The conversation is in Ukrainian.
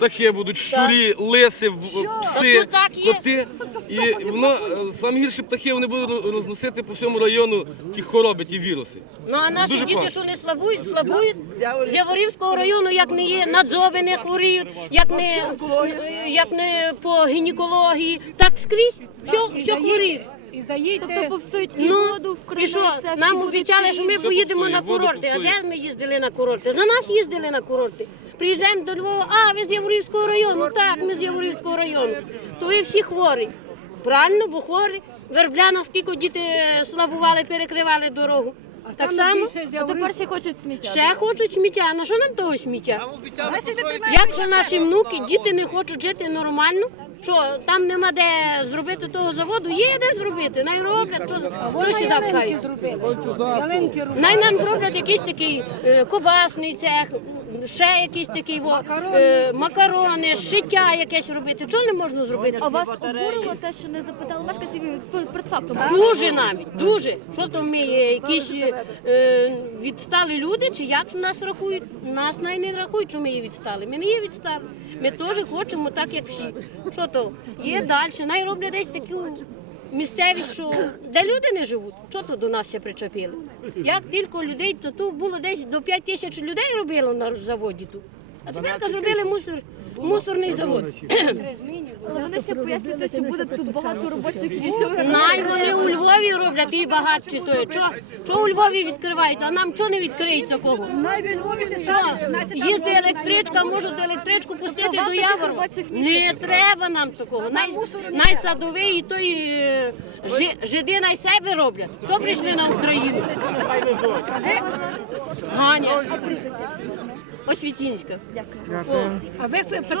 Птахи будуть, щурі, лиси, в- пси, Ото так є. коти. І воно е, саме гірші птахи вони будуть розносити по всьому району ті хвороби, ті віруси. Ну а наші Дуже діти, погано. що не слабують, слабують. З Яворівського району, як не є, надзоби не хворіють, як не, як не по гінекології, так скрізь, що, що хворіють. І заїдьте, Тобто повсують і Ну, воду в і що, нам обіцяли, що ми поїдемо попсує, на воду курорти. А де ми їздили на курорти? За нас їздили на курорти. Приїжджаємо до Львова, а ви з Яворівського району. Так, ми з Яворівського району. То ви всі хворі. Правильно, бо хворі. Вербляна, скільки діти слабували, перекривали дорогу. Так само. А тепер ще хочуть сміття. Ще хочуть сміття. На що нам того сміття? Якщо наші внуки, діти не хочуть жити нормально, що там нема де зробити того заводу, є де зробити, най роблять, що, що сюди пхають. Ялинки. Най нам зроблять якийсь такий е, кобасний цех, ще якийсь такий во, е, макарони, шиття якесь робити. Чого не можна зробити? А вас обурило те, що не запитали мешканців перед- перед фактом? Дуже навіть, дуже. Що то ми є, якісь е, відстали люди, чи як нас рахують? Нас най не рахують, що ми є відстали. Ми не є відстали. Ми теж хочемо так, як всі. Що то? Є далі. Най роблять десь таку місцевість, що де люди не живуть. Що то до нас ще причепили? Як тільки людей, то тут було десь до 5 тисяч людей робило на заводі тут. А тепер зробили мусор, мусорний завод. Але вони ще пояснюють, що буде тут багато робочих місць. Най вони у Львові роблять і багатші то що у Львові відкривають, а нам чого не відкриють такого? Їздить електричка, можуть електричку пустити до Явору. Не треба нам такого. Най, най садовий і той е, жи- жиди най себе роблять. Що прийшли на Україну? Ганя. Освітінська. А ви